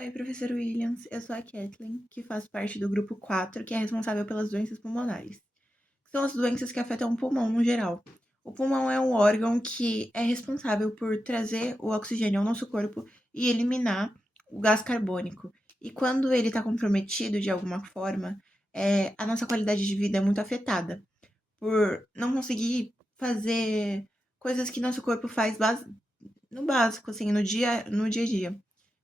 Oi, professor Williams. Eu sou a Kathleen, que faz parte do grupo 4, que é responsável pelas doenças pulmonares. São as doenças que afetam o pulmão no geral. O pulmão é um órgão que é responsável por trazer o oxigênio ao nosso corpo e eliminar o gás carbônico. E quando ele está comprometido de alguma forma, a nossa qualidade de vida é muito afetada por não conseguir fazer coisas que nosso corpo faz no básico, assim, no dia a dia,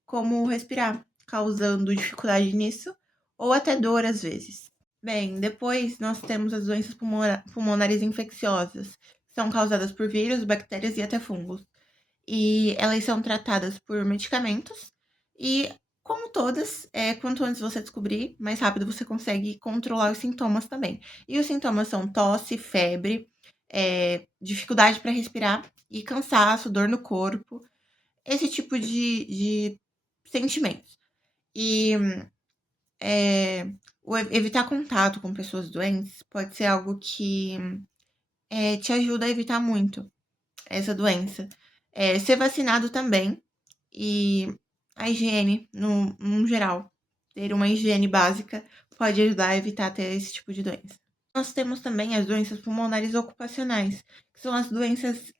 como respirar, causando dificuldade nisso ou até dor às vezes. Bem, depois nós temos as doenças pulmonares infecciosas, que são causadas por vírus, bactérias e até fungos. E elas são tratadas por medicamentos e, como todas, quanto antes você descobrir, mais rápido você consegue controlar os sintomas também. E os sintomas são tosse, febre, dificuldade para respirar e cansaço, dor no corpo, esse tipo de sentimentos. E evitar contato com pessoas doentes pode ser algo que te ajuda a evitar muito essa doença. Ser vacinado também e a higiene, no geral, ter uma higiene básica pode ajudar a evitar ter esse tipo de doença. Nós temos também as doenças pulmonares ocupacionais, que são as doenças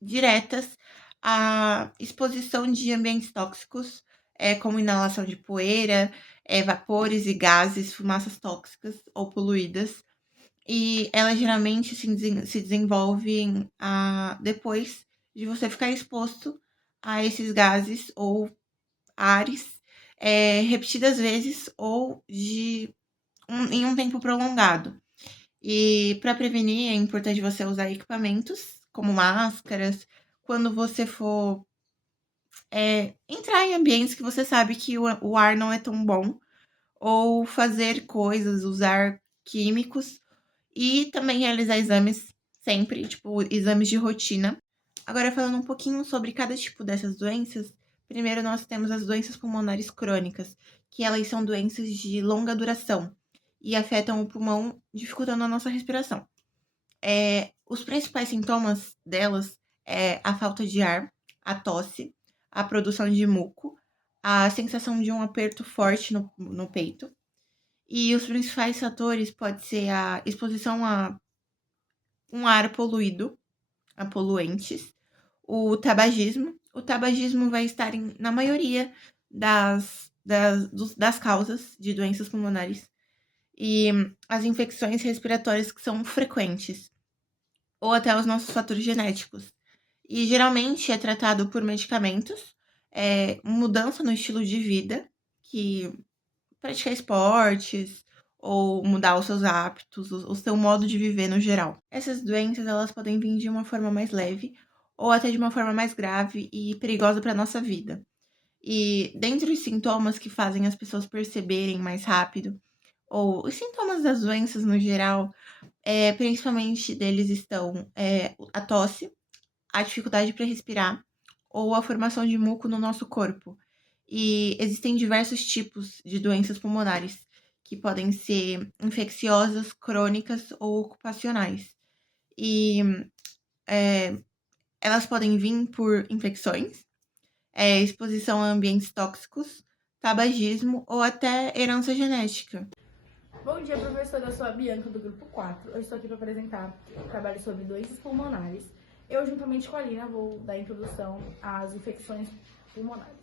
diretas à exposição de ambientes tóxicos, como inalação de poeira, vapores e gases, fumaças tóxicas ou poluídas. E elas geralmente se desenvolvem depois de você ficar exposto a esses gases ou ares repetidas vezes ou em um tempo prolongado. E para prevenir, é importante você usar equipamentos, como máscaras, quando você for entrar em ambientes que você sabe que o ar não é tão bom, ou fazer coisas, usar químicos, e também realizar exames sempre, tipo, exames de rotina. Agora, falando um pouquinho sobre cada tipo dessas doenças, primeiro nós temos as doenças pulmonares crônicas, que elas são doenças de longa duração e afetam o pulmão, dificultando a nossa respiração. Os principais sintomas delas é a falta de ar, a tosse, a produção de muco, a sensação de um aperto forte no peito. E os principais fatores pode ser a exposição a um ar poluído, a poluentes, o tabagismo. O tabagismo vai estar na maioria das causas de doenças pulmonares. E as infecções respiratórias que são frequentes, ou até os nossos fatores genéticos. E geralmente é tratado por medicamentos, mudança no estilo de vida, que praticar esportes ou mudar os seus hábitos, o seu modo de viver no geral. Essas doenças, elas podem vir de uma forma mais leve ou até de uma forma mais grave e perigosa para nossa vida. E dentre os sintomas que fazem as pessoas perceberem mais rápido, ou os sintomas das doenças no geral, principalmente deles estão a tosse, a dificuldade para respirar ou a formação de muco no nosso corpo. E existem diversos tipos de doenças pulmonares, que podem ser infecciosas, crônicas ou ocupacionais. E é, elas podem vir por infecções, exposição a ambientes tóxicos, tabagismo ou até herança genética. Bom dia, professora. Eu sou a Bianca, do grupo 4. Eu estou aqui para apresentar um trabalho sobre doenças pulmonares. Eu, juntamente com a Lina, vou dar introdução às infecções pulmonares.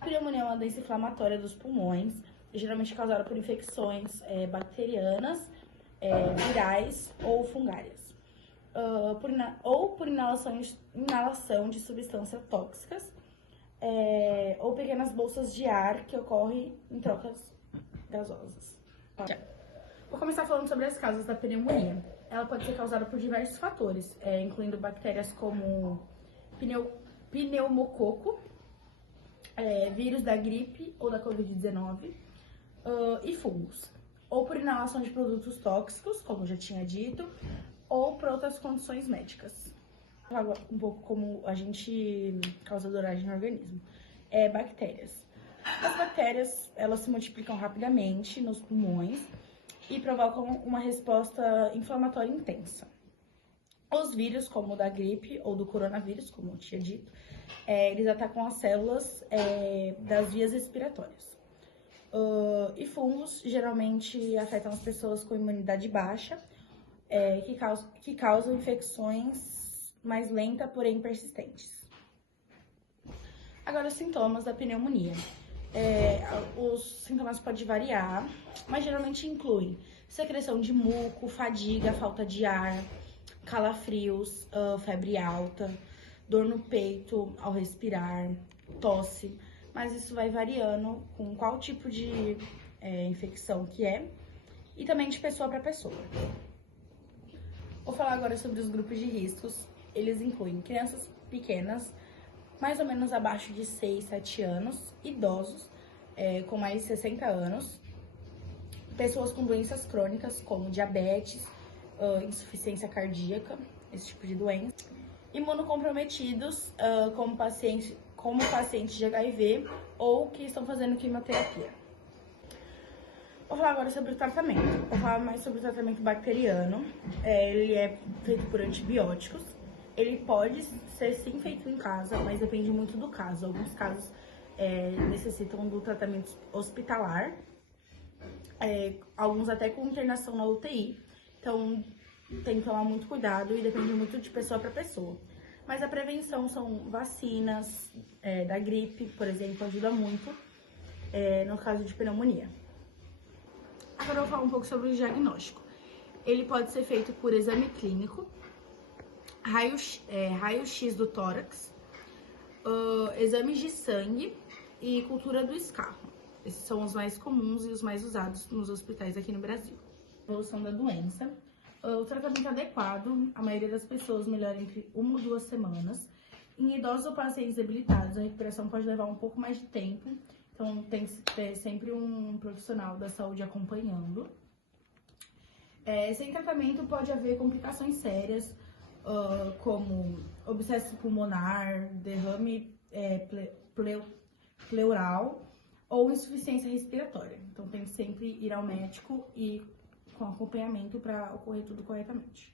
A pneumonia é uma doença inflamatória dos pulmões, geralmente causada por infecções bacterianas, virais ou fungárias. Ou por inalação de substâncias tóxicas, ou pequenas bolsas de ar que ocorrem em trocas gasosas. Vou começar falando sobre as causas da pneumonia. Ela pode ser causada por diversos fatores, incluindo bactérias como pneumococo, vírus da gripe ou da Covid-19 e fungos. Ou por inalação de produtos tóxicos, como eu já tinha dito, ou por outras condições médicas. Agora, um pouco como agente causador no organismo. Bactérias. As bactérias, elas se multiplicam rapidamente nos pulmões e provocam uma resposta inflamatória intensa. Os vírus, como o da gripe ou do coronavírus, como eu tinha dito, eles atacam as células das vias respiratórias. E fungos geralmente afetam as pessoas com imunidade baixa, que causam infecções mais lentas, porém persistentes. Agora, os sintomas da pneumonia. Os sintomas podem variar, mas geralmente incluem secreção de muco, fadiga, falta de ar, calafrios, febre alta, dor no peito ao respirar, tosse, mas isso vai variando com qual tipo de infecção que é e também de pessoa para pessoa. Vou falar agora sobre os grupos de riscos. Eles incluem crianças pequenas, mais ou menos abaixo de 6, 7 anos, idosos com mais de 60 anos, pessoas com doenças crônicas como diabetes, insuficiência cardíaca, esse tipo de doença, imunocomprometidos como pacientes de HIV ou que estão fazendo quimioterapia. Vou falar agora sobre o tratamento. Vou falar mais sobre o tratamento bacteriano. Ele é feito por antibióticos. Ele pode ser sim feito em casa, mas depende muito do caso. Alguns casos necessitam do tratamento hospitalar, alguns até com internação na UTI. Então tem que tomar muito cuidado e depende muito de pessoa para pessoa. Mas a prevenção são vacinas da gripe, por exemplo, ajuda muito no caso de pneumonia. Agora eu vou falar um pouco sobre o diagnóstico. Ele pode ser feito por exame clínico, raio-x do tórax, exames de sangue e cultura do escarro. Esses são os mais comuns e os mais usados nos hospitais aqui no Brasil. Evolução da doença. O tratamento adequado, a maioria das pessoas melhora entre 1 ou 2 semanas. Em idosos ou pacientes debilitados, a recuperação pode levar um pouco mais de tempo. Então, tem que ter sempre um profissional da saúde acompanhando. Sem tratamento, pode haver complicações sérias, como abscesso pulmonar, derrame pleural ou insuficiência respiratória. Então, tem que sempre ir ao médico e com acompanhamento para ocorrer tudo corretamente.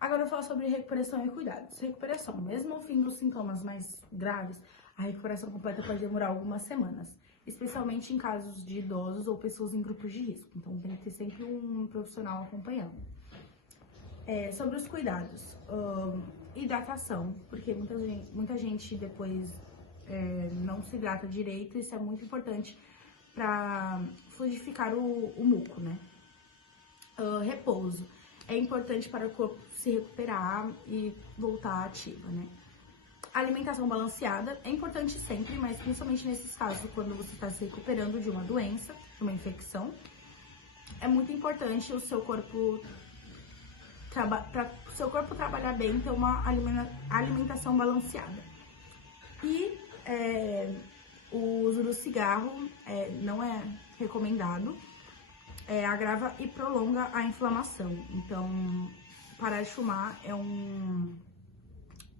Agora eu falo sobre recuperação e cuidados. Recuperação, mesmo ao fim dos sintomas mais graves, a recuperação completa pode demorar algumas semanas, especialmente em casos de idosos ou pessoas em grupos de risco. Então tem que ter sempre um profissional acompanhando. Sobre os cuidados, hidratação, porque muita gente depois não se hidrata direito, isso é muito importante para fluidificar o muco, né? Repouso. É importante para o corpo se recuperar e voltar ativa, né? Alimentação balanceada é importante sempre, mas principalmente nesses casos, quando você está se recuperando de uma doença, de uma infecção, é muito importante o seu corpo para o seu corpo trabalhar bem, ter uma alimentação balanceada. E o uso do cigarro não é recomendado. Agrava e prolonga a inflamação. Então, parar de fumar é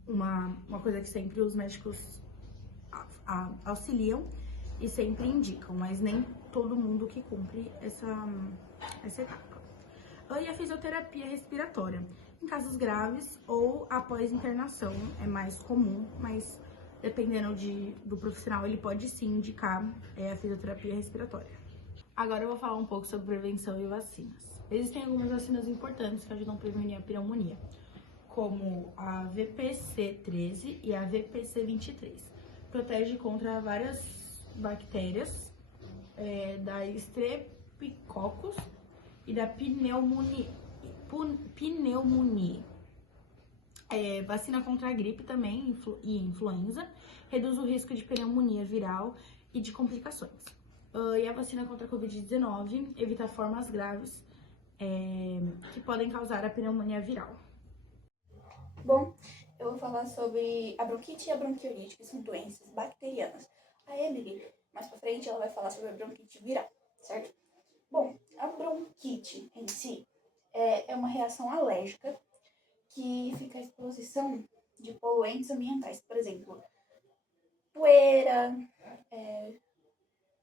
uma coisa que sempre os médicos auxiliam e sempre indicam, mas nem todo mundo que cumpre essa etapa. E a fisioterapia respiratória. Em casos graves ou após internação, é mais comum, mas dependendo do profissional, ele pode sim indicar a fisioterapia respiratória. Agora eu vou falar um pouco sobre prevenção e vacinas. Existem algumas vacinas importantes que ajudam a prevenir a pneumonia, como a VPC-13 e a VPC-23. Protege contra várias bactérias, da Streptococcus e da pneumonia. Vacina contra a gripe também e influenza, reduz o risco de pneumonia viral e de complicações. E a vacina contra a Covid-19 evita formas graves que podem causar a pneumonia viral. Bom, eu vou falar sobre a bronquite e a bronquiolite, que são doenças bacterianas. A Emily, mais pra frente, ela vai falar sobre a bronquite viral, certo? Bom, a bronquite em si é uma reação alérgica que fica à exposição de poluentes ambientais. Por exemplo, poeira,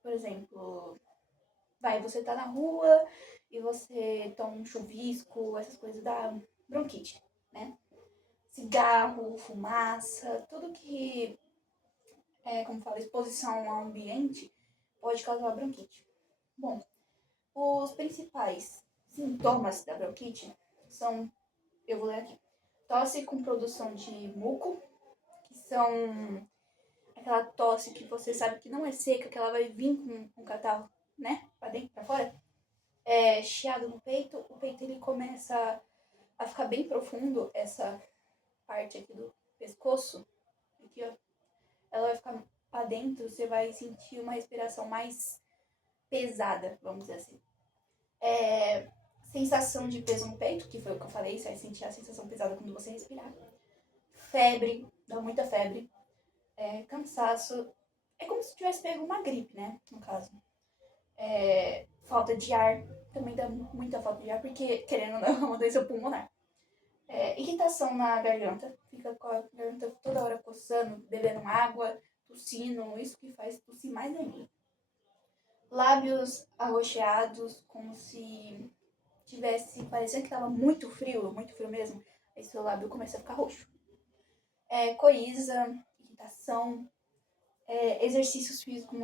por exemplo, você tá na rua e você toma um chuvisco, essas coisas da bronquite. né? Cigarro, fumaça, tudo que como fala, exposição ao ambiente pode causar bronquite. Bom, os principais sintomas da bronquite são, eu vou ler aqui, tosse com produção de muco, que são aquela tosse que você sabe que não é seca, que ela vai vir com um catarro, né, pra dentro, pra fora. Chiado no peito, o peito ele começa a ficar bem profundo, essa parte aqui do pescoço, aqui ó, ela vai ficar pra dentro, você vai sentir uma respiração mais pesada, vamos dizer assim. Sensação de peso no peito, que foi o que eu falei, você vai sentir a sensação pesada quando você respirar. Febre, dá muita febre. Cansaço, é como se tivesse pego uma gripe, né, no caso. Falta de ar, também dá muita falta de ar, porque, querendo ou não, é uma doença pulmonar. Irritação na garganta, fica com a garganta toda hora coçando, bebendo água, tossindo, isso que faz tossir mais ainda. Lábios arroxeados, como se tivesse, parecendo que tava muito frio mesmo, aí seu lábio começa a ficar roxo. Coriza, irritação, exercícios físicos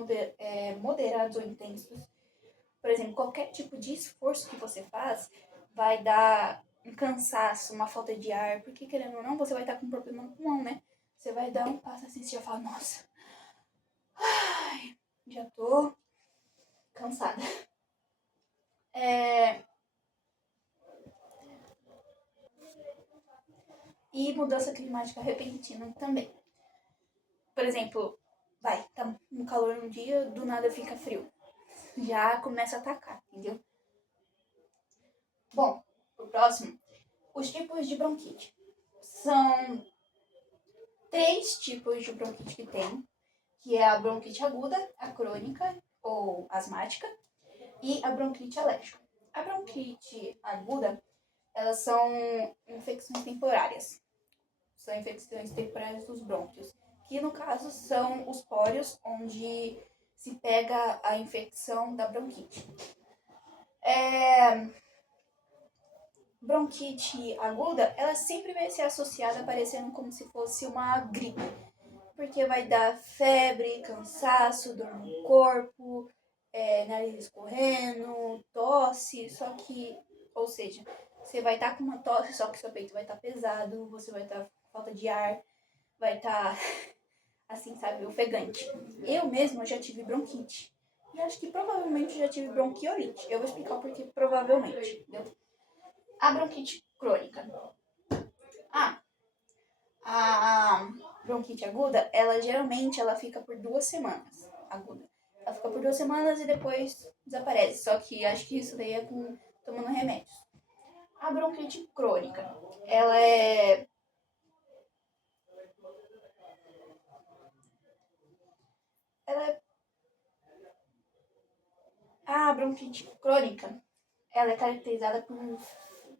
moderados ou intensos. Por exemplo, qualquer tipo de esforço que você faz vai dar um cansaço, uma falta de ar, porque querendo ou não, você vai estar com um problema no pulmão, né? Você vai dar um passo assim, você já fala, nossa, já tô cansada. E mudança climática repentina também. Por exemplo, tá um calor um dia, do nada fica frio. Já começa a atacar, entendeu? Bom, o próximo, os tipos de bronquite. São 3 tipos de bronquite que tem, que é a bronquite aguda, a crônica ou asmática e a bronquite alérgica. A bronquite aguda, elas são infecções temporárias. São infecções temporárias dos brônquios, que no caso são os poros onde se pega a infecção da bronquite. Bronquite aguda, ela sempre vai ser associada parecendo como se fosse uma gripe, porque vai dar febre, cansaço, dor no corpo, nariz escorrendo, tosse, só que, ou seja, você vai estar com uma tosse, só que seu peito vai estar pesado, você vai estar com falta de ar, vai estar assim, sabe, ofegante. Eu mesma já tive bronquite. E acho que provavelmente já tive bronquiolite. Eu vou explicar o porquê provavelmente, entendeu? A bronquite crônica. A bronquite aguda, ela geralmente fica por 2 semanas. Aguda. Ela fica por 2 semanas e depois desaparece. Só que acho que isso daí é tomando remédios. A bronquite crônica, ela é A bronquite crônica, ela é caracterizada por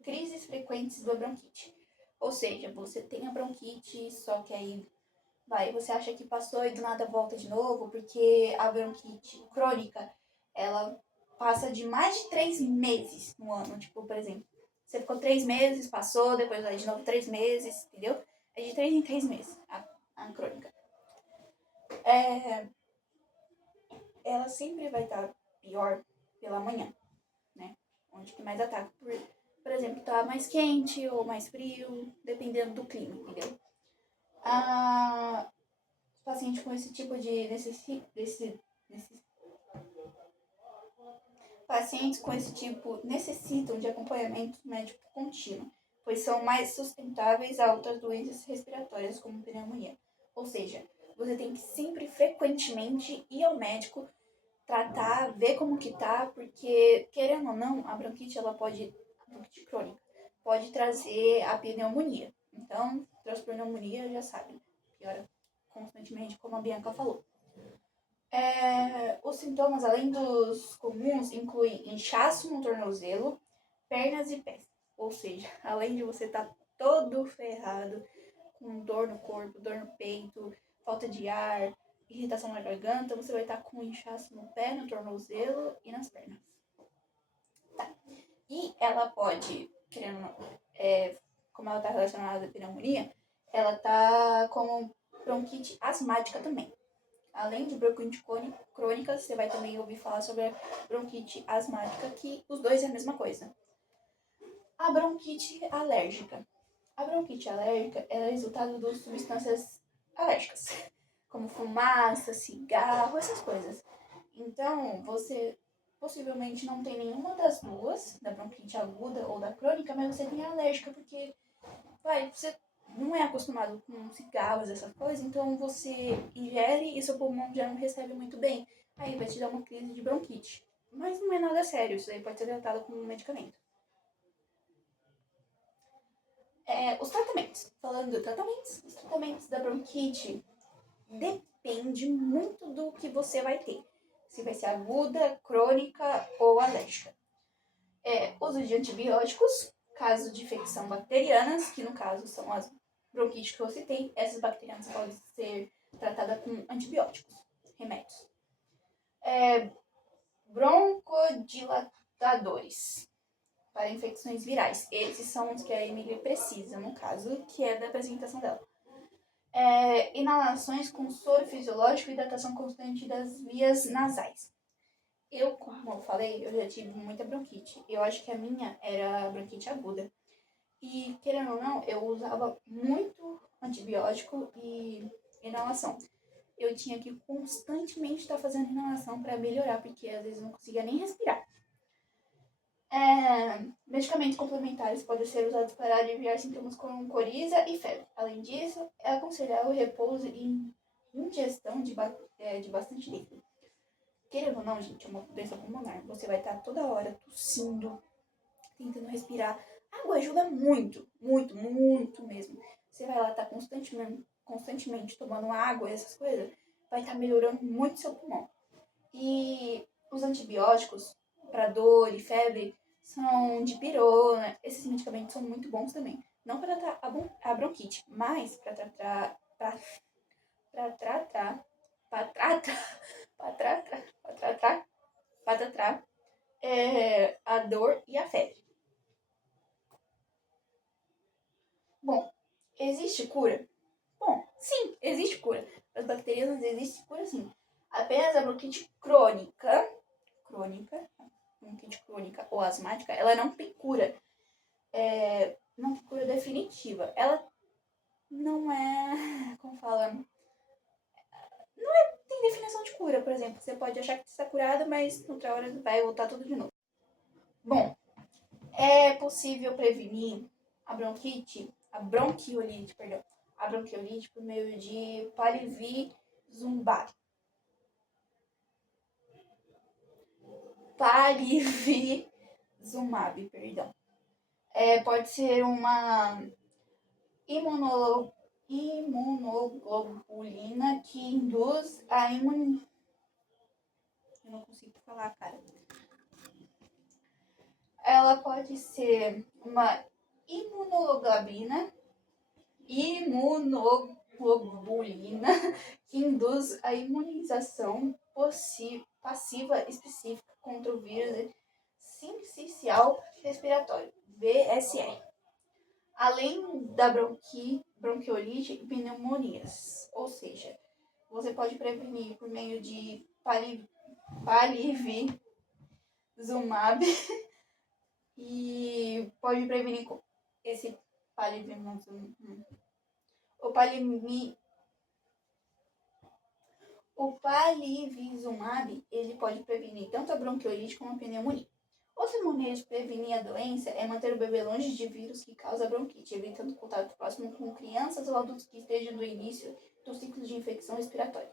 crises frequentes da bronquite. Ou seja, você tem a bronquite, só que aí você acha que passou e do nada volta de novo, porque a bronquite crônica, ela passa de mais de 3 meses no ano. Tipo, por exemplo, você ficou 3 meses, passou, depois vai de novo 3 meses, entendeu? É de 3 em 3 meses a crônica. Ela sempre vai estar pior pela manhã, né? Onde que mais ataca. Por exemplo, tá mais quente ou mais frio, dependendo do clima, entendeu? Paciente com esse tipo de pacientes com esse tipo necessitam de acompanhamento médico contínuo, pois são mais sustentáveis a outras doenças respiratórias como pneumonia. Ou seja, você tem que sempre frequentemente ir ao médico, tratar, ver como que tá, porque querendo ou não, a bronquite crônica pode trazer a pneumonia. Então, trouxe pneumonia, já sabe, piora constantemente, como a Bianca falou. Os sintomas, além dos comuns, incluem inchaço no tornozelo, pernas e pés. Ou seja, além de você estar todo ferrado, com dor no corpo, dor no peito, falta de ar, irritação na garganta, você vai estar com inchaço no pé, no tornozelo e nas pernas. Tá. E ela pode, querendo como ela tá relacionada à pneumonia, ela tá como bronquite asmática também. Além de bronquite crônica, você vai também ouvir falar sobre a bronquite asmática, que os dois é a mesma coisa. A bronquite alérgica. A bronquite alérgica é resultado de substâncias alérgicas, como fumaça, cigarro, essas coisas. Então, você possivelmente não tem nenhuma das duas, da bronquite aguda ou da crônica, mas você tem a alérgica, porque você não é acostumado com cigarros, essas coisas, então você ingere e seu pulmão já não recebe muito bem. Aí vai te dar uma crise de bronquite. Mas não é nada sério, isso aí pode ser tratado com um medicamento. Os tratamentos. Falando de tratamentos, os tratamentos da bronquite depende muito do que você vai ter. Se vai ser aguda, crônica ou alérgica. Uso de antibióticos, caso de infecção bacterianas, que no caso são as bronquites que eu citei. Essas bacterianas podem ser tratadas com antibióticos, remédios. Broncodilatadores para infecções virais. Esses são os que a Emily precisa, no caso, que é da apresentação dela. Inalações com soro fisiológico e hidratação constante das vias nasais. Eu, como eu falei, eu já tive muita bronquite. Eu acho que a minha era bronquite aguda. E, querendo ou não, eu usava muito antibiótico e inalação. Eu tinha que constantemente estar fazendo inalação para melhorar, porque às vezes eu não conseguia nem respirar. Medicamentos complementares podem ser usados para aliviar sintomas como coriza e febre. Além disso, é aconselhável o repouso e ingestão de bastante líquido. Querendo ou não, gente, é uma doença pulmonar. Você vai estar toda hora tossindo, tentando respirar. A água ajuda muito, muito, muito mesmo. Você vai lá estar constantemente tomando água, essas coisas, vai estar melhorando muito seu pulmão. E os antibióticos para dor e febre são dipirona. Esses medicamentos são muito bons também. Não para tratar a bronquite, mas para tratar a dor e a febre. Bom, existe cura? Bom, sim, existe cura. As bacterianas existe cura sim. Apenas a bronquite crônica ou asmática, ela não tem cura. Não tem cura definitiva. Ela não é, como fala, tem definição de cura, por exemplo. Você pode achar que está curado, mas outra hora vai voltar tudo de novo. Bom, é possível prevenir a bronquiolite por meio de palivizumab. Pode ser uma imunoglobulina que induz a imunização. Eu não consigo falar, cara. Ela pode ser uma imunoglobulina que induz a imunização passiva específica contra o vírus sincicial respiratório, VSR. Além da bronquiolite e pneumonias. Ou seja, você pode prevenir por meio de palivizumab e pode prevenir com esse palivizumab. O palivizumab, ele pode prevenir tanto a bronquiolite como a pneumonia. Outra maneira de prevenir a doença é manter o bebê longe de vírus que causa bronquite, evitando contato próximo com crianças ou adultos que estejam no início do ciclo de infecção respiratória.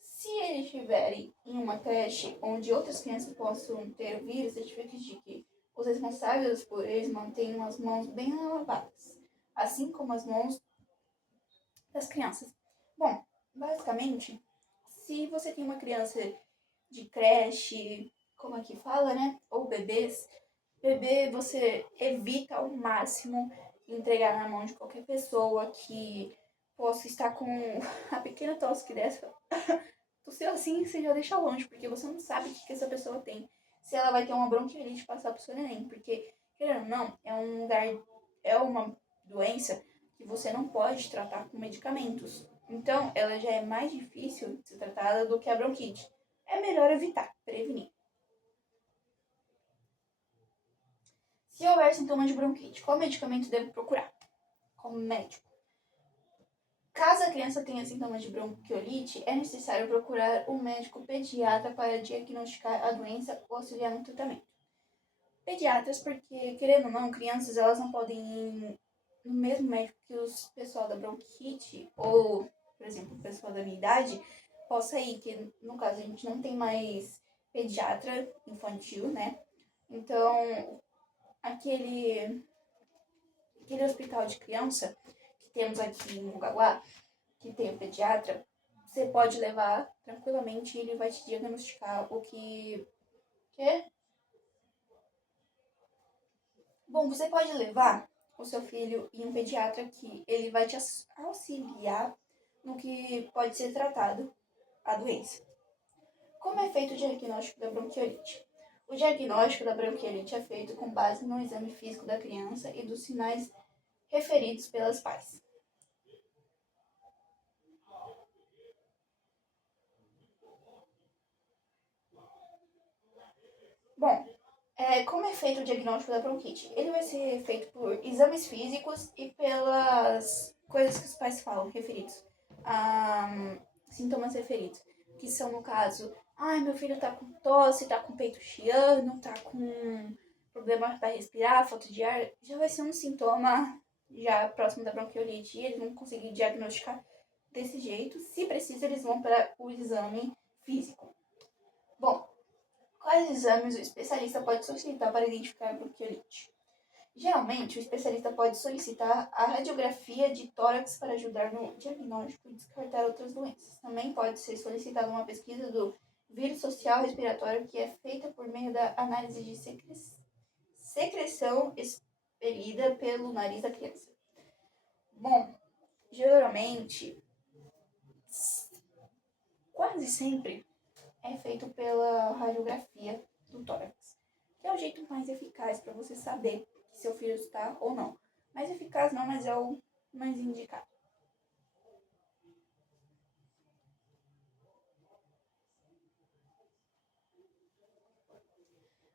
Se eles estiverem em uma creche onde outras crianças possam ter o vírus, certifique de que os responsáveis por eles mantenham as mãos bem lavadas, assim como as mãos das crianças. Bom, basicamente, se você tem uma criança de creche, como aqui fala, né? Ou bebê, você evita ao máximo entregar na mão de qualquer pessoa que possa estar com a pequena tosse que dessa. Tossiu assim, você já deixa longe, porque você não sabe o que essa pessoa tem. Se ela vai ter uma bronquiolite passar pro seu neném, porque, querendo ou não, é um lugar, é uma doença que você não pode tratar com medicamentos. Então, ela já é mais difícil de ser tratada do que a bronquite. É melhor evitar, prevenir. Se houver sintomas de bronquite, qual medicamento devo procurar? Como médico. Caso a criança tenha sintomas de bronquiolite, é necessário procurar um médico pediatra para diagnosticar a doença ou auxiliar no tratamento. Pediatras, porque, querendo ou não, crianças elas não podem ir no mesmo médico que os pessoal da bronquite, ou, por exemplo, o pessoal da minha idade, possa ir, que no caso a gente não tem mais pediatra infantil, né? Então, aquele hospital de criança que temos aqui em Mongaguá, que tem o pediatra, você pode levar tranquilamente e ele vai te diagnosticar o que é. Bom, você pode levar o seu filho em um pediatra que ele vai te auxiliar no que pode ser tratado a doença. Como é feito o diagnóstico da bronquiolite? O diagnóstico da bronquiolite é feito com base no exame físico da criança e dos sinais referidos pelos pais. Bom, como é feito o diagnóstico da bronquite? Ele vai ser feito por exames físicos e pelas coisas que os pais falam, referidos a sintomas referidos, que são, no caso, meu filho tá com tosse, tá com peito chiando, tá com problema para respirar, falta de ar, já vai ser um sintoma já próximo da bronquiolite e eles vão conseguir diagnosticar desse jeito. Se precisa, eles vão para o exame físico. Bom, quais exames o especialista pode solicitar para identificar a bronquiolite? Geralmente, o especialista pode solicitar a radiografia de tórax para ajudar no diagnóstico e descartar outras doenças. Também pode ser solicitada uma pesquisa do vírus social respiratório, que é feita por meio da análise de secreção expelida pelo nariz da criança. Bom, geralmente, quase sempre, é feito pela radiografia do tórax, que é o jeito mais eficaz para você saber se seu filho está ou não. Mais eficaz não, mas é o mais indicado.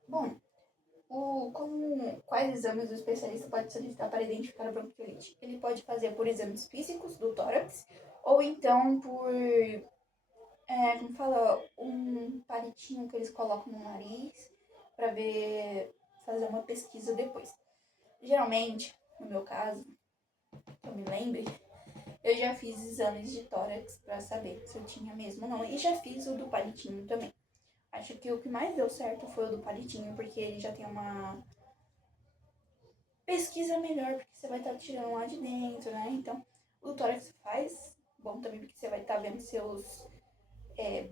Bom, quais exames o especialista pode solicitar para identificar a bronquiolite? Ele pode fazer por exames físicos do tórax, ou então por como fala, um palitinho que eles colocam no nariz para fazer uma pesquisa depois. Geralmente, no meu caso, que eu me lembre, eu já fiz exames de tórax para saber se eu tinha mesmo ou não. E já fiz o do palitinho também. Acho que o que mais deu certo foi o do palitinho, porque ele já tem uma pesquisa melhor, porque você vai estar tirando lá de dentro, né? Então, o tórax faz bom também, porque você vai estar vendo seus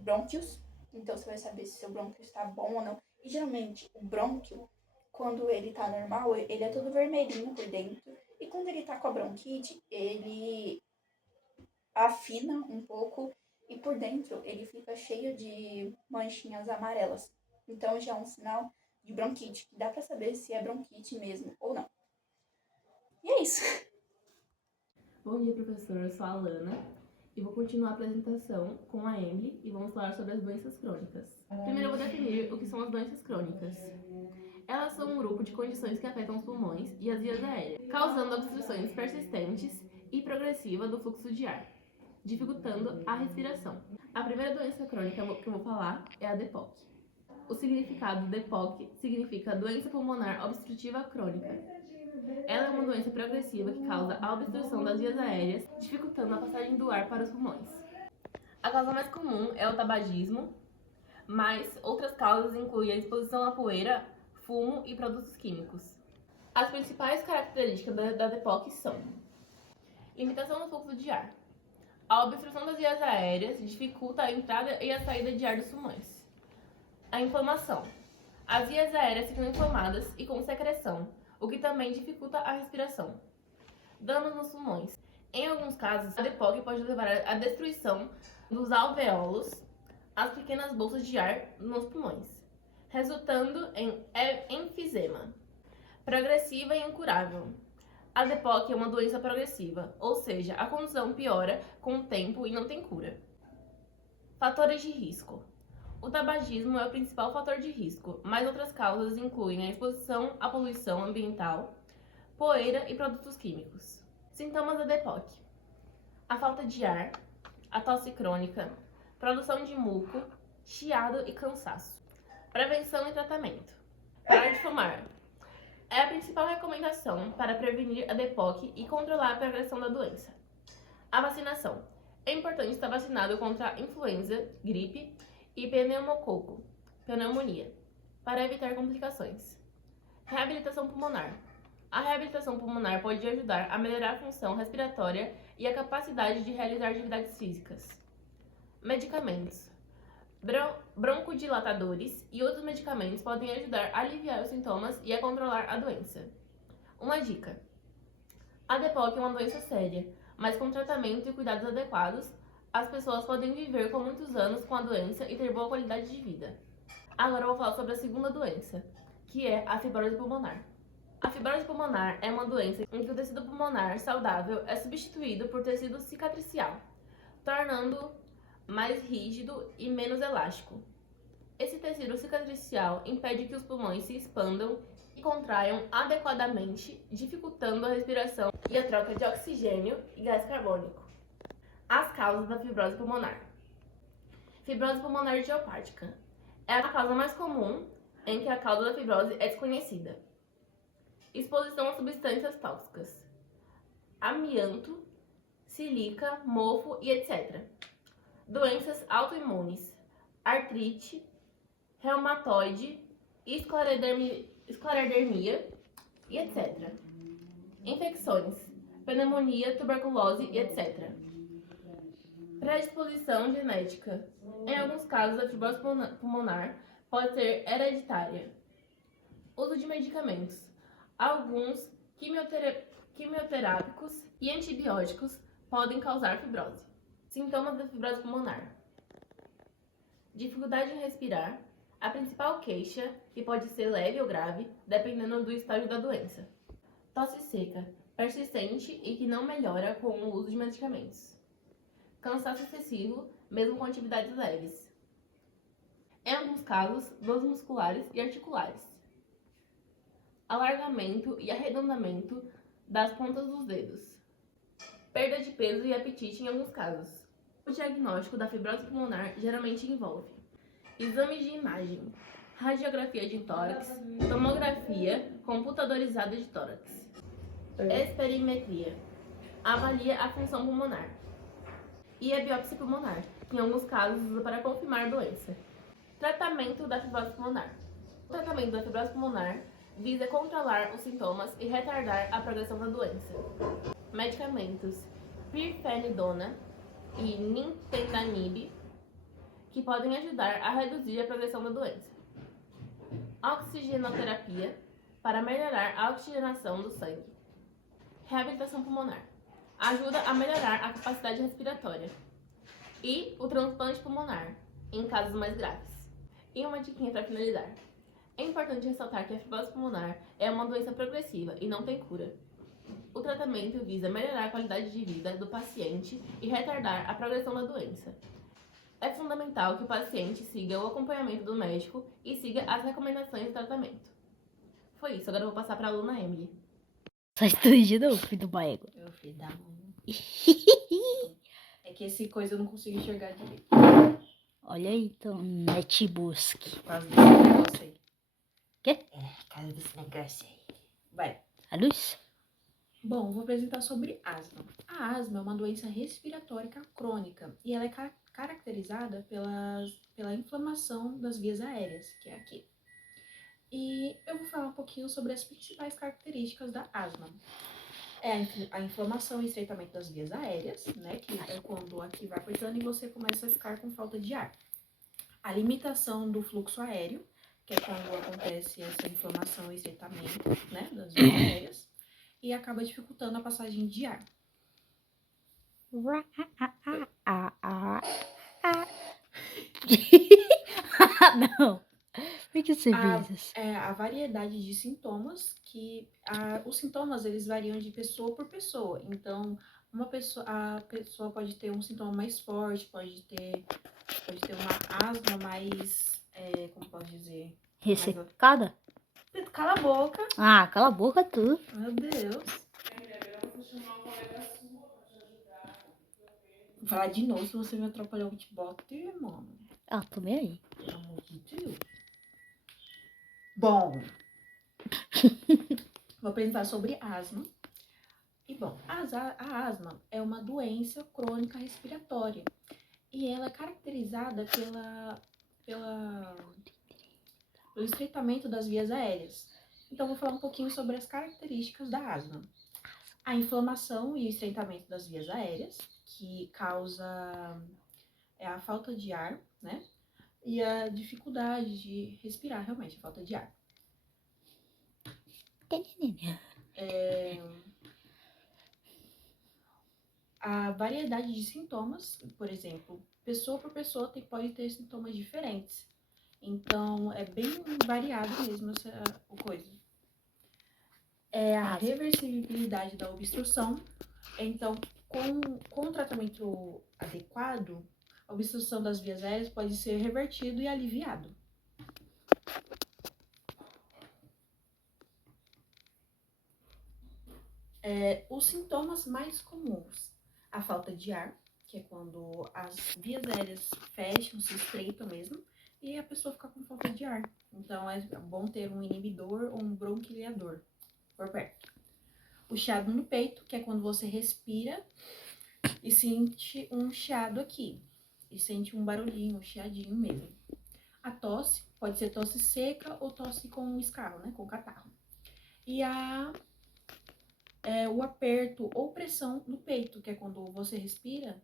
brônquios. Então, você vai saber se seu brônquio está bom ou não. E, geralmente, o brônquio, quando ele tá normal, ele é todo vermelhinho por dentro. E quando ele tá com a bronquite, ele afina um pouco e por dentro ele fica cheio de manchinhas amarelas. Então já é um sinal de bronquite, que dá pra saber se é bronquite mesmo ou não. E é isso. Bom dia, professor. Eu sou a Alana e vou continuar a apresentação com a Emily e vamos falar sobre as doenças crônicas. Primeiro eu vou definir o que são as doenças crônicas. Elas são um grupo de condições que afetam os pulmões e as vias aéreas, causando obstruções persistentes e progressivas do fluxo de ar, dificultando a respiração. A primeira doença crônica que eu vou falar é a DPOC. O significado DPOC significa doença pulmonar obstrutiva crônica. Ela é uma doença progressiva que causa a obstrução das vias aéreas, dificultando a passagem do ar para os pulmões. A causa mais comum é o tabagismo, mas outras causas incluem a exposição à poeira, fumo e produtos químicos. As principais características da DPOC são: limitação no fluxo de ar. A obstrução das vias aéreas dificulta a entrada e a saída de ar dos pulmões. A inflamação. As vias aéreas ficam inflamadas e com secreção, o que também dificulta a respiração. Danos nos pulmões. Em alguns casos, a DPOC pode levar à destruição dos alvéolos, as pequenas bolsas de ar nos pulmões, resultando em enfisema. Progressiva e incurável. A DEPOC é uma doença progressiva, ou seja, a condição piora com o tempo e não tem cura. Fatores de risco. O tabagismo é o principal fator de risco, mas outras causas incluem a exposição à poluição ambiental, poeira e produtos químicos. Sintomas da DEPOC: a falta de ar, a tosse crônica, produção de muco, chiado e cansaço. Prevenção e tratamento. Parar de fumar é a principal recomendação para prevenir a DEPOC e controlar a progressão da doença. A vacinação. É importante estar vacinado contra a influenza, gripe e pneumococo, pneumonia, para evitar complicações. Reabilitação pulmonar. A reabilitação pulmonar pode ajudar a melhorar a função respiratória e a capacidade de realizar atividades físicas. Medicamentos. Broncodilatadores e outros medicamentos podem ajudar a aliviar os sintomas e a controlar a doença. Uma dica: a DEPOC é uma doença séria, mas com tratamento e cuidados adequados, as pessoas podem viver por muitos anos com a doença e ter boa qualidade de vida. Agora eu vou falar sobre a segunda doença, que é a fibrose pulmonar. A fibrose pulmonar é uma doença em que o tecido pulmonar saudável é substituído por tecido cicatricial, tornando mais rígido e menos elástico. Esse tecido cicatricial impede que os pulmões se expandam e contraiam adequadamente, dificultando a respiração e a troca de oxigênio e gás carbônico. As causas da fibrose pulmonar. Fibrose pulmonar idiopática é a causa mais comum em que a causa da fibrose é desconhecida. Exposição a substâncias tóxicas, amianto, sílica, mofo e etc. Doenças autoimunes, artrite, reumatoide, esclerodermia e etc. Infecções, pneumonia, tuberculose e etc. Predisposição genética. Em alguns casos, a fibrose pulmonar pode ser hereditária. Uso de medicamentos. Alguns quimioterápicos e antibióticos podem causar fibrose. Sintomas da fibrose pulmonar: dificuldade em respirar, a principal queixa, que pode ser leve ou grave, dependendo do estágio da doença. Tosse seca, persistente e que não melhora com o uso de medicamentos. Cansaço excessivo, mesmo com atividades leves. Em alguns casos, dores musculares e articulares. Alargamento e arredondamento das pontas dos dedos. Perda de peso e apetite em alguns casos. O diagnóstico da fibrose pulmonar geralmente envolve exame de imagem, radiografia de tórax, tomografia computadorizada de tórax, esperimetria, avalia a função pulmonar, e a biópsia pulmonar, que em alguns casos usa para confirmar a doença. Tratamento da fibrose pulmonar. O tratamento da fibrose pulmonar visa controlar os sintomas e retardar a progressão da doença. Medicamentos: pirfenidona e nintedanib, que podem ajudar a reduzir a progressão da doença. Oxigenoterapia, para melhorar a oxigenação do sangue. Reabilitação pulmonar, ajuda a melhorar a capacidade respiratória. E o transplante pulmonar, em casos mais graves. E uma diquinha para finalizar. É importante ressaltar que a fibrose pulmonar é uma doença progressiva e não tem cura. O tratamento visa melhorar a qualidade de vida do paciente e retardar a progressão da doença. É fundamental que o paciente siga o acompanhamento do médico e siga as recomendações de tratamento. Foi isso, agora eu vou passar para a aluna Emily. Só estude de novo, filho do baego. Meu filho da mãe. É que esse coisa eu não consigo enxergar direito. Olha aí, então, netbook. Por causa desse negócio aí. Quê? Por causa desse negócio aí. Vai. A luz? Bom, vou apresentar sobre asma. A asma é uma doença respiratória crônica e ela é caracterizada pela inflamação das vias aéreas, que é aqui. E eu vou falar um pouquinho sobre as principais características da asma. É a inflamação e estreitamento das vias aéreas, né? Que é quando aqui vai apertando e você começa a ficar com falta de ar. A limitação do fluxo aéreo, que é quando acontece essa inflamação e estreitamento, né? Das vias aéreas. E acaba dificultando a passagem de ar. Não. Por que você A, fez isso? a variedade de sintomas, os sintomas eles variam de pessoa por pessoa. Então, a pessoa pode ter um sintoma mais forte, pode ter uma asma mais, como posso dizer? Ressecada? Cala a boca, Ah, cala a boca tu. meu Deus. Vou falar de novo, se você me atrapalhar, eu te boto, mano. Ah, tô bem aí. Pelo amor de Deus. Bom, vou apresentar sobre asma. E bom, a asma é uma doença crônica respiratória. E ela é caracterizada pelo estreitamento das vias aéreas. Então, vou falar um pouquinho sobre as características da asma. A inflamação e o estreitamento das vias aéreas, que causa a falta de ar, né? E a dificuldade de respirar, realmente, a falta de ar. A variedade de sintomas, por exemplo, pessoa por pessoa pode ter sintomas diferentes. Então, é bem variado mesmo essa coisa. A reversibilidade da obstrução. Então, com o tratamento adequado, a obstrução das vias aéreas pode ser revertido e aliviado. Os sintomas mais comuns. A falta de ar, que é quando as vias aéreas fecham, se estreitam mesmo, e a pessoa fica com falta de ar. Então, é bom ter um inibidor ou um bronquilicador por perto. O chiado no peito, que é quando você respira e sente um chiado aqui. E sente um barulhinho, um chiadinho mesmo. A tosse, pode ser tosse seca ou tosse com escarro, né? Com catarro. E o aperto ou pressão no peito, que é quando você respira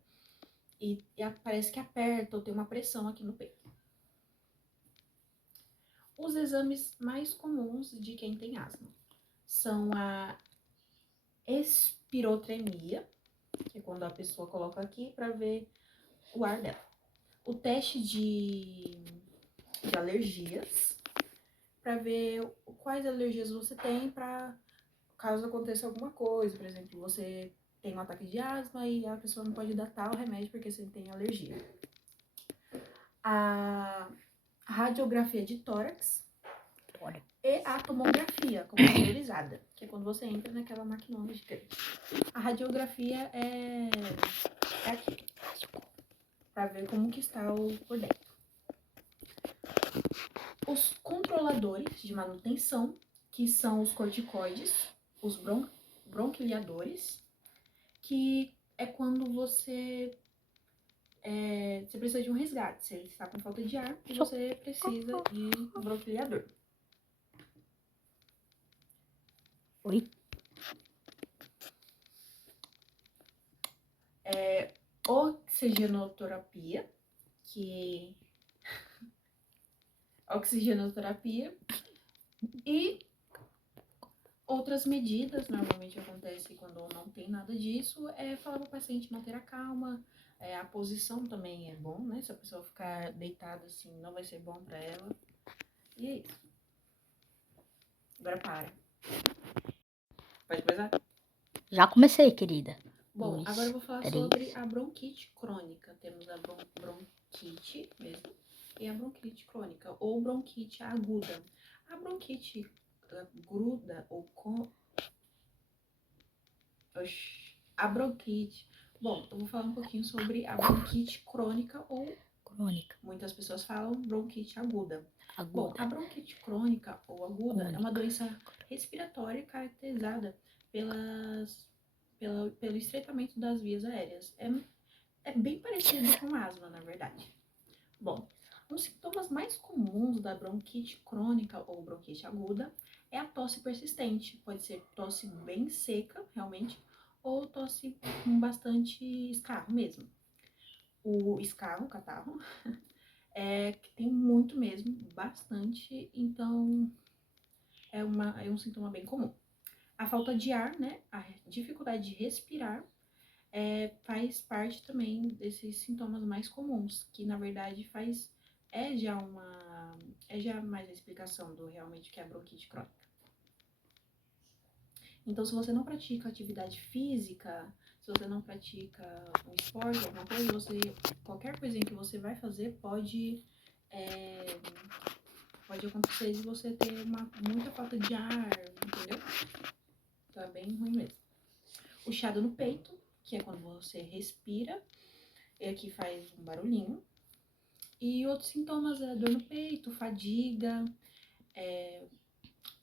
e parece que aperta ou tem uma pressão aqui no peito. Os exames mais comuns de quem tem asma são a espirotremia, que é quando a pessoa coloca aqui para ver o ar dela. O teste de alergias, para ver quais alergias você tem, para caso aconteça alguma coisa. Por exemplo, você tem um ataque de asma e a pessoa não pode dar tal remédio porque você tem alergia. A radiografia de tórax e a tomografia computadorizada, que é quando você entra naquela maquinona gigante. A radiografia é aqui, para ver como que está por dentro. Os controladores de manutenção, que são os corticoides, os bronquilicadores, que é quando você precisa de um resgate, você está com falta de ar e você precisa de um bronquilicador. Oi? Oxigenoterapia, que oxigenoterapia e outras medidas, normalmente acontece quando não tem nada disso, falar para o paciente manter a calma, a posição também é bom, né? Se a pessoa ficar deitada assim, não vai ser bom para ela. E é isso. Agora para. Pode começar? Já comecei, querida. Bom, Dois, agora eu vou falar três. sobre a bronquite crônica. Temos a bronquite mesmo e a bronquite crônica, ou bronquite aguda. A bronquite gruda ou a bronquite. Bom, eu vou falar um pouquinho sobre a bronquite crônica ou Crônica. muitas pessoas falam bronquite aguda. Bom, Aguda. a bronquite crônica ou aguda é uma doença respiratória caracterizada pelo estreitamento das vias aéreas. É bem parecido com asma, na verdade. Bom, os sintomas mais comuns da bronquite crônica ou bronquite aguda é a tosse persistente. Pode ser tosse bem seca, realmente, ou tosse com bastante escarro mesmo. O escarro, o catarro, que tem muito mesmo, bastante, então é um sintoma bem comum. A falta de ar, né, a dificuldade de respirar, faz parte também desses sintomas mais comuns, que na verdade é já é já mais a explicação do realmente que é a bronquite crônica. Então, se você não pratica atividade física, se você não pratica um esporte, alguma coisa, qualquer coisinha que você vai fazer pode acontecer de você ter muita falta de ar, entendeu? Então é bem ruim mesmo. O chiado no peito, que é quando você respira, e aqui faz um barulhinho. E outros sintomas é dor no peito, fadiga,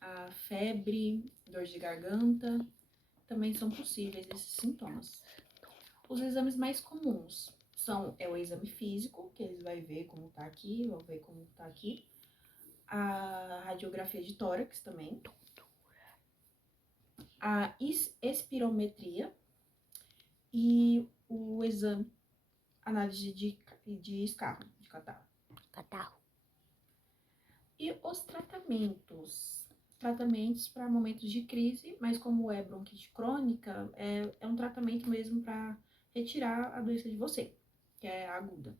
a febre, dor de garganta, também são possíveis esses sintomas. Os exames mais comuns são o exame físico, que eles vão ver como tá aqui, vão ver como tá aqui. A radiografia de tórax também. A espirometria e o exame, análise de escarro, de catarro. Catarro. E os tratamentos? Tratamentos para momentos de crise, mas como é bronquite crônica, é um tratamento mesmo para retirar a doença de você, que é aguda.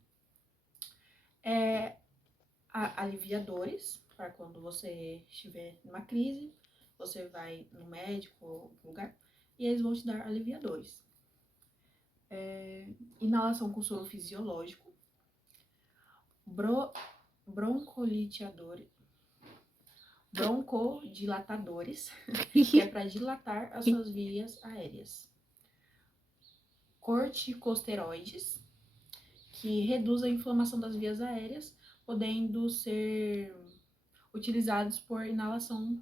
Aliviadores, para quando você estiver numa crise, você vai no médico ou outro lugar, e eles vão te dar aliviadores. Inalação com soro fisiológico, broncodilatadores, que é para dilatar as suas vias aéreas. Corticosteroides, que reduz a inflamação das vias aéreas, podendo ser utilizados por inalação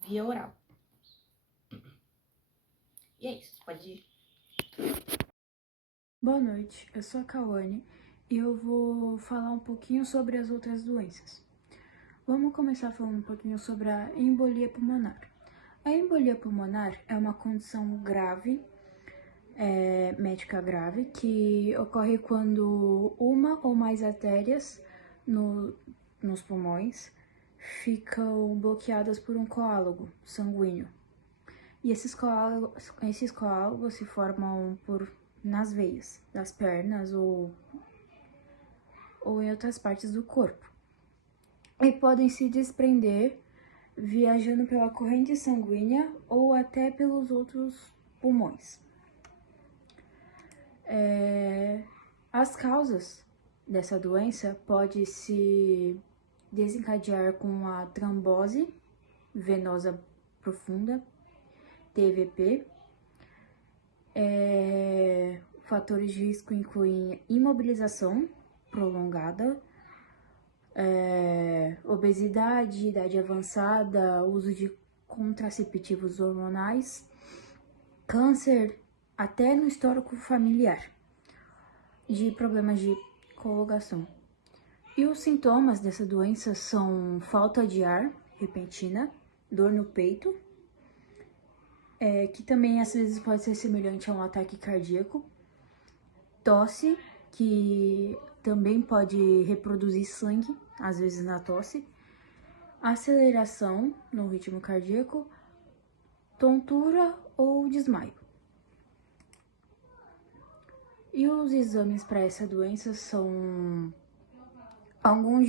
via oral. E é isso, pode ir. Boa noite, eu sou a Cauane e eu vou falar um pouquinho sobre as outras doenças. Vamos começar falando um pouquinho sobre a embolia pulmonar. A embolia pulmonar é uma condição grave, médica grave, que ocorre quando uma ou mais artérias nos pulmões ficam bloqueadas por um coágulo sanguíneo. E esses coágulos se formam nas veias das pernas ou em outras partes do corpo. E podem se desprender viajando pela corrente sanguínea ou até pelos outros pulmões. As causas dessa doença podem se desencadear com a trombose venosa profunda, TVP. Fatores de risco incluem imobilização prolongada, obesidade, idade avançada, uso de contraceptivos hormonais, câncer, até no histórico familiar, de problemas de colocação. E os sintomas dessa doença são falta de ar repentina, dor no peito, que também às vezes pode ser semelhante a um ataque cardíaco, tosse, que também pode reproduzir sangue, às vezes na tosse, aceleração no ritmo cardíaco, tontura ou desmaio. E os exames para essa doença são alguns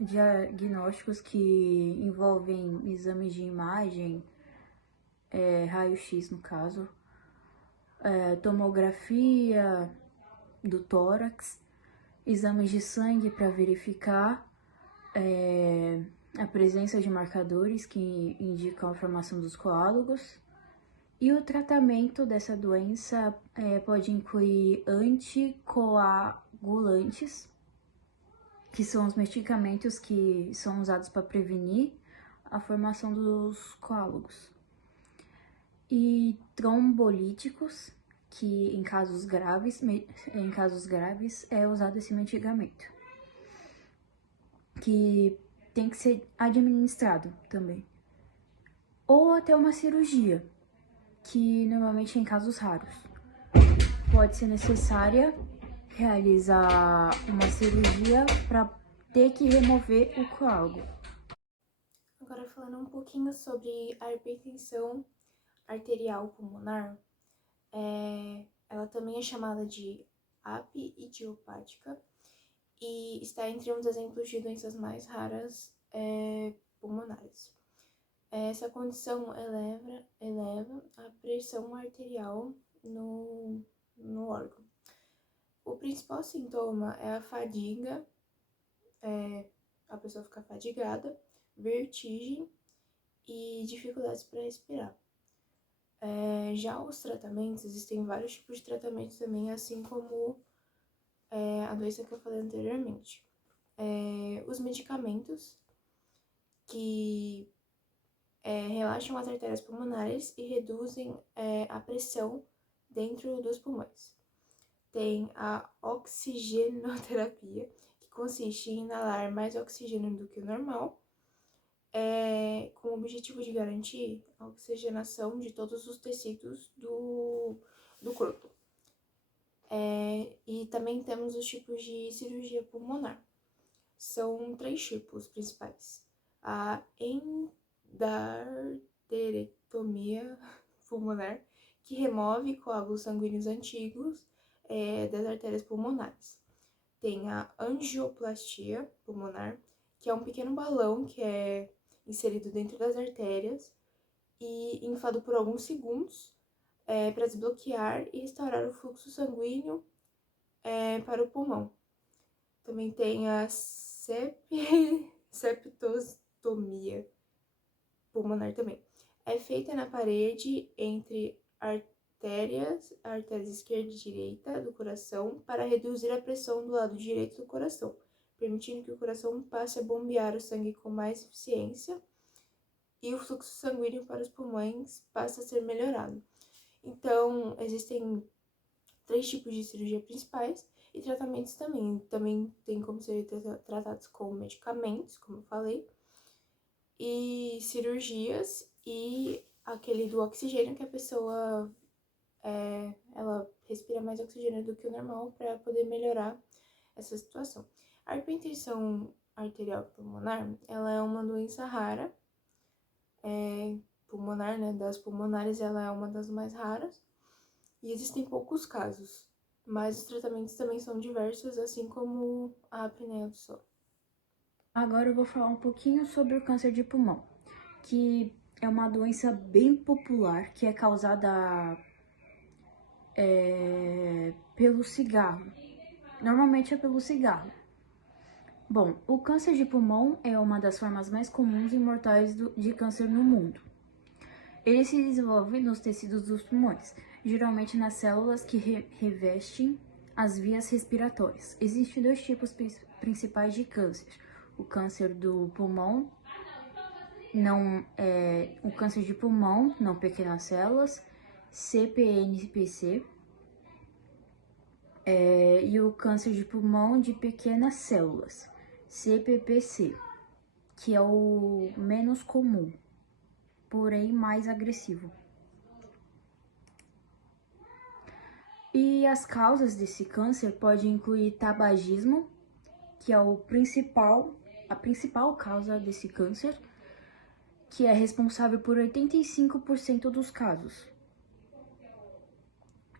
diagnósticos que envolvem exames de imagem, raio-x no caso, tomografia do tórax, exames de sangue para verificar a presença de marcadores que indicam a formação dos coágulos. E o tratamento dessa doença pode incluir anticoagulantes, que são os medicamentos que são usados para prevenir a formação dos coágulos. E trombolíticos, que em casos graves é usado esse medicamento, que tem que ser administrado também. Ou até uma cirurgia, que normalmente é em casos raros. Pode ser necessária realizar uma cirurgia para ter que remover o coágulo. Agora falando um pouquinho sobre a hipertensão arterial pulmonar, ela também é chamada de API idiopática e está entre um dos exemplos de doenças mais raras pulmonares. Essa condição eleva a pressão arterial no órgão. O principal sintoma é a fadiga, a pessoa fica fadigada, vertigem e dificuldades para respirar. Já os tratamentos, existem vários tipos de tratamentos também, assim como a doença que eu falei anteriormente. Os medicamentos que relaxam as artérias pulmonares e reduzem a pressão dentro dos pulmões. Tem a oxigenoterapia, que consiste em inalar mais oxigênio do que o normal, com o objetivo de garantir a oxigenação de todos os tecidos do corpo. E também temos os tipos de cirurgia pulmonar. São 3 tipos principais. A endarterectomia pulmonar, que remove coágulos sanguíneos antigos das artérias pulmonares. Tem a angioplastia pulmonar, que é um pequeno balão que é inserido dentro das artérias e inflado por alguns segundos para desbloquear e restaurar o fluxo sanguíneo para o pulmão. Também tem a septostomia pulmonar também. É feita na parede entre artérias esquerda e direita do coração para reduzir a pressão do lado direito do coração, permitindo que o coração passe a bombear o sangue com mais eficiência e o fluxo sanguíneo para os pulmões passa a ser melhorado. Então, existem 3 tipos de cirurgia principais e tratamentos também. Também tem como serem tratados com medicamentos, como eu falei, e cirurgias e aquele do oxigênio, que a pessoa ela respira mais oxigênio do que o normal para poder melhorar essa situação. A hipertensão arterial pulmonar, ela é uma doença rara, pulmonar, né? Das pulmonares, ela é uma das mais raras e existem poucos casos, mas os tratamentos também são diversos, assim como a apneia do sono. Agora eu vou falar um pouquinho sobre o câncer de pulmão, que é uma doença bem popular, que é causada pelo cigarro. Normalmente é pelo cigarro. Bom, o câncer de pulmão é uma das formas mais comuns e mortais de câncer no mundo. Ele se desenvolve nos tecidos dos pulmões, geralmente nas células que revestem as vias respiratórias. Existem 2 tipos principais de câncer: o câncer do pulmão, o câncer de pulmão, não pequenas células, CPNPC, e o câncer de pulmão de pequenas células, CPPC, que é o menos comum, porém mais agressivo. E as causas desse câncer podem incluir tabagismo, que é a principal causa desse câncer, que é responsável por 85% dos casos.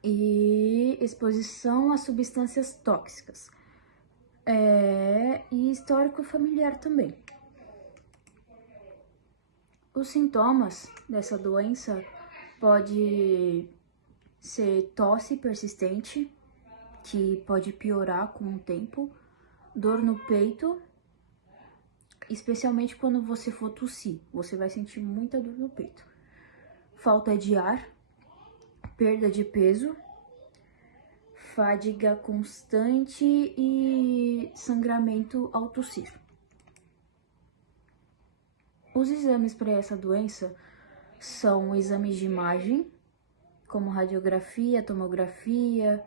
E exposição a substâncias tóxicas. E histórico familiar também. Os sintomas dessa doença pode ser tosse persistente, que pode piorar com o tempo, dor no peito, especialmente quando você for tossir, você vai sentir muita dor no peito, falta de ar, perda de peso, fadiga constante e sangramento ao tossir. Os exames para essa doença são exames de imagem, como radiografia, tomografia,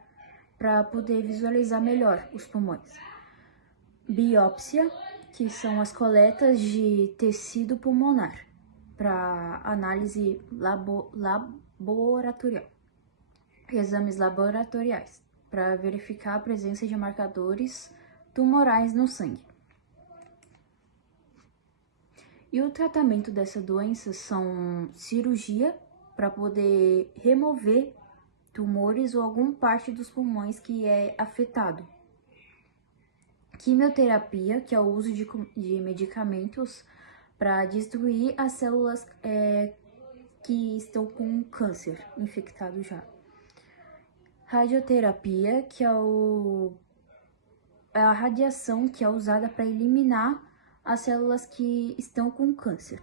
para poder visualizar melhor os pulmões. Biópsia, que são as coletas de tecido pulmonar, para análise laboratorial. Exames laboratoriais, para verificar a presença de marcadores tumorais no sangue. E o tratamento dessa doença são cirurgia para poder remover tumores ou alguma parte dos pulmões que é afetado, quimioterapia, que é o uso de medicamentos para destruir as células que estão com câncer infectado já. Radioterapia, que é a radiação que é usada para eliminar as células que estão com câncer.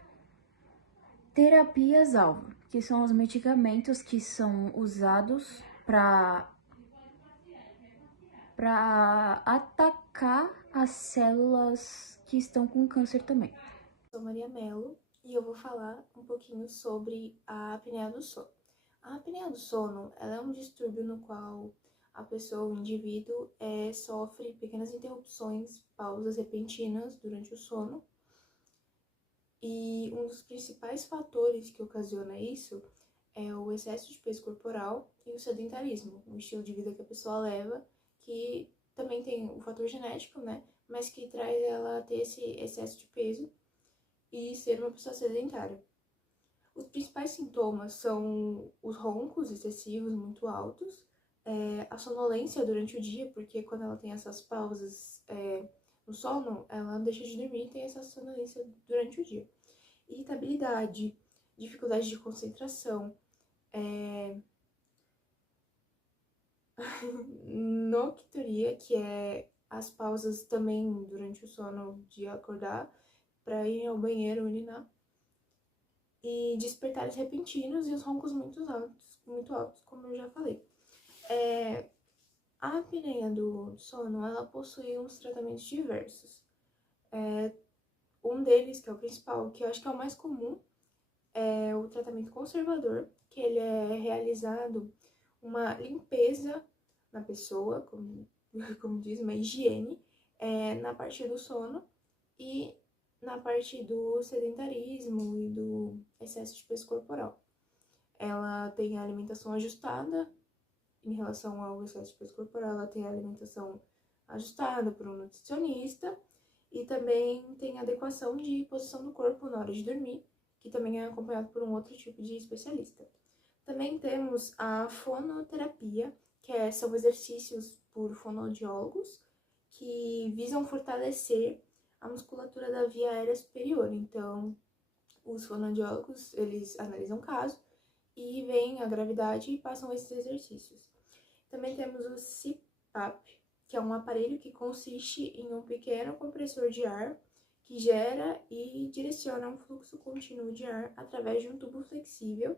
Terapias-alvo, que são os medicamentos que são usados para atacar as células que estão com câncer também. Sou Maria Mello e eu vou falar um pouquinho sobre a apneia do sono. A apneia do sono ela é um distúrbio no qual a pessoa, o indivíduo, sofre pequenas interrupções, pausas repentinas durante o sono. E um dos principais fatores que ocasiona isso é o excesso de peso corporal e o sedentarismo, o estilo de vida que a pessoa leva, que também tem o fator genético, né? Mas que traz ela a ter esse excesso de peso e ser uma pessoa sedentária. Os principais sintomas são os roncos excessivos muito altos, a sonolência durante o dia, porque quando ela tem essas pausas no sono, ela deixa de dormir e tem essa sonolência durante o dia. Irritabilidade, dificuldade de concentração, nocturia, que é as pausas também durante o sono de acordar para ir ao banheiro urinar, e despertares repentinos e os roncos muito altos, como eu já falei. A apneia do sono, ela possui uns tratamentos diversos. Um deles, que é o principal, que eu acho que é o mais comum, é o tratamento conservador, que ele é realizado uma limpeza na pessoa, como diz, uma higiene, na parte do sono e na parte do sedentarismo e do excesso de peso corporal. Ela tem a alimentação ajustada em relação ao excesso de peso corporal, ela tem a alimentação ajustada por um nutricionista e também tem adequação de posição do corpo na hora de dormir, que também é acompanhado por um outro tipo de especialista. Também temos a fonoterapia, que são exercícios por fonoaudiólogos que visam fortalecer a musculatura da via aérea superior. Então, os fonoaudiólogos, eles analisam o caso e veem a gravidade e passam esses exercícios. Também temos o CPAP, que é um aparelho que consiste em um pequeno compressor de ar que gera e direciona um fluxo contínuo de ar através de um tubo flexível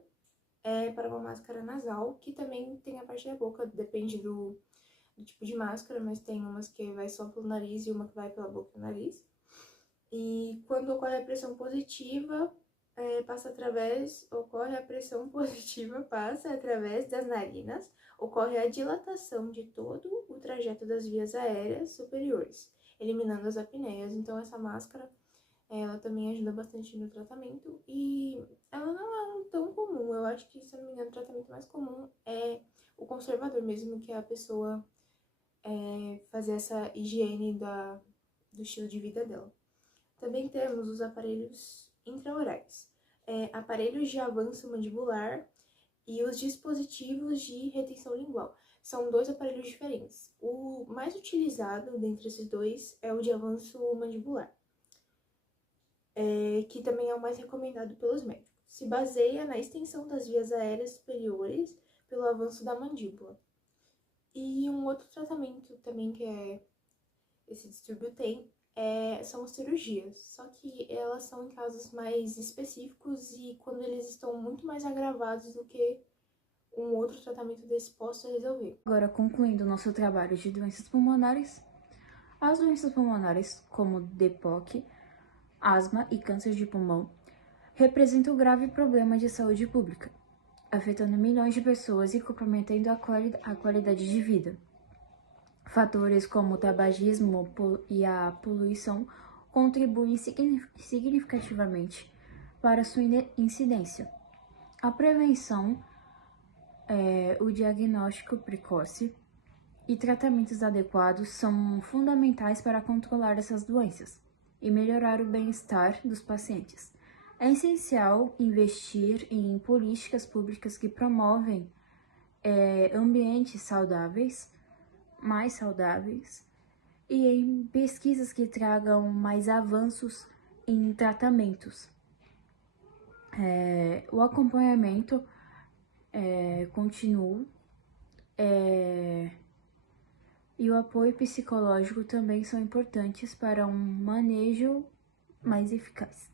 para uma máscara nasal, que também tem a parte da boca, depende do tipo de máscara, mas tem umas que vai só pelo nariz e uma que vai pela boca e nariz. E quando ocorre a pressão positiva, passa através das narinas, ocorre a dilatação de todo o trajeto das vias aéreas superiores, eliminando as apneias. Então essa máscara, ela também ajuda bastante no tratamento e ela não é tão comum. Eu acho que, se não me engano, o tratamento mais comum é o conservador mesmo, que é a pessoa fazer essa higiene do estilo de vida dela. Também temos os aparelhos intraorais, aparelhos de avanço mandibular e os dispositivos de retenção lingual. São dois aparelhos diferentes. O mais utilizado dentre esses dois é o de avanço mandibular, que também é o mais recomendado pelos médicos. Se baseia na extensão das vias aéreas superiores pelo avanço da mandíbula. E um outro tratamento também que esse distúrbio tem são as cirurgias, só que elas são em casos mais específicos e quando eles estão muito mais agravados do que um outro tratamento desse possa resolver. Agora, concluindo o nosso trabalho de doenças pulmonares, as doenças pulmonares, como DPOC, asma e câncer de pulmão, representam um grave problema de saúde pública, afetando milhões de pessoas e comprometendo a qualidade de vida. Fatores como o tabagismo e a poluição contribuem significativamente para sua incidência. A prevenção, o diagnóstico precoce e tratamentos adequados são fundamentais para controlar essas doenças e melhorar o bem-estar dos pacientes. É essencial investir em políticas públicas que promovem ambientes saudáveis, mais saudáveis, e em pesquisas que tragam mais avanços em tratamentos. O acompanhamento contínuo e o apoio psicológico também são importantes para um manejo mais eficaz.